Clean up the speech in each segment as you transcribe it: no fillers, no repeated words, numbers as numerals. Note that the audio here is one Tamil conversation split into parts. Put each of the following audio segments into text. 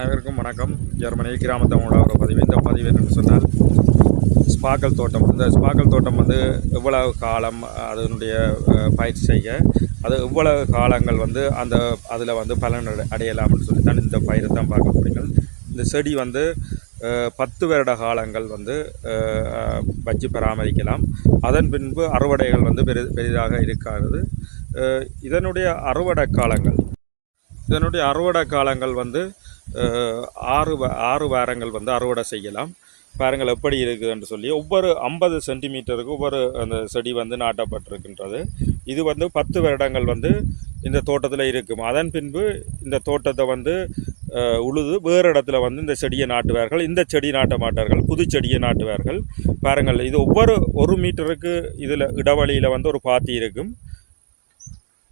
அனைவருக்கும் வணக்கம். ஜெர்மனி கிராமத்தமிழோட ஒரு பதிவு. இந்த பதிவு என்னென்னு சொன்னால், ஸ்பார்க்கல் தோட்டம். இந்த ஸ்பார்க்கல் தோட்டம் வந்து எவ்வளவு காலம் அதனுடைய பயிற்சி செய்ய, அது எவ்வளவு காலங்கள் வந்து அதில் வந்து பலன் அடையலாம்னு சொல்லி தான் இந்த பயிரை தான் பார்க்க போறீங்க. இந்த செடி வந்து 10 வருட காலங்கள் வந்து வச்சு பராமரிக்கலாம். அதன் பின்பு அறுவடைகள் வந்து பெரிதாக இருக்காது. இதனுடைய அறுவடை காலங்கள் வந்து 6 வாரங்கள் வந்து அறுவடை செய்யலாம். பாருங்கள் எப்படி இருக்குது என்று சொல்லி ஒவ்வொரு 50 சென்டிமீட்டருக்கு ஒவ்வொரு அந்த செடி வந்து நாட்டப்பட்டிருக்கின்றது. இது வந்து 10 வருடங்கள் வந்து இந்த தோட்டத்தில் இருக்கும். அதன் பின்பு இந்த தோட்டத்தை வந்து உழுது வேறு இடத்துல வந்து இந்த செடியை நாட்டுவார்கள். இந்த செடி நாட்ட மாட்டார்கள், புது செடியை நாட்டுவார்கள். பாருங்கள், இது ஒவ்வொரு 1 மீட்டருக்கு இதில் இடைவெளியில் வந்து ஒரு பாத்தி இருக்கும்.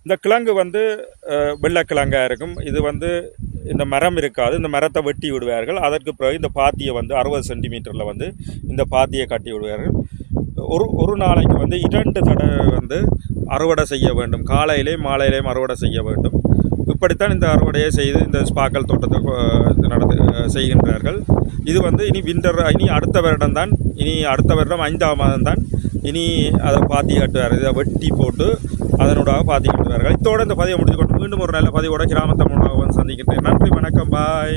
இந்த கிழங்கு வந்து வெள்ளைக்கிழங்காக இருக்கும். இது வந்து இந்த மரம் இருக்காது. இந்த மரத்தை வெட்டி விடுவார்கள். அதற்கு பிறகு இந்த பாத்தியை வந்து 60 சென்டிமீட்டரில் வந்து இந்த பாத்தியை கட்டி விடுவார்கள். ஒரு நாளைக்கு வந்து 2 தடவை வந்து அறுவடை செய்ய வேண்டும். காலையிலேயும் மாலையிலேயும் அறுவடை செய்ய வேண்டும். இப்படித்தான் இந்த அறுவடையை செய்து இந்த ஸ்பார்க்கல் தோட்டத்தை செய்கின்றார்கள். இது வந்து இனி அடுத்த வருடம் தான், அடுத்த வருடம் 5ஆம் மாதம் தான் அதை பாத்தி கட்டுவார்கள். இதை வெட்டி போட்டு அதனோட பாத்தி கட்டுவார்கள். இதோடு இந்த பதிவை முடித்துக்கொண்டு மீண்டும் ஒரு நல்ல பதிவோட கிராமத்தமிழ் சந்திக்கின்றேன். நன்றி, வணக்கம், பாய்.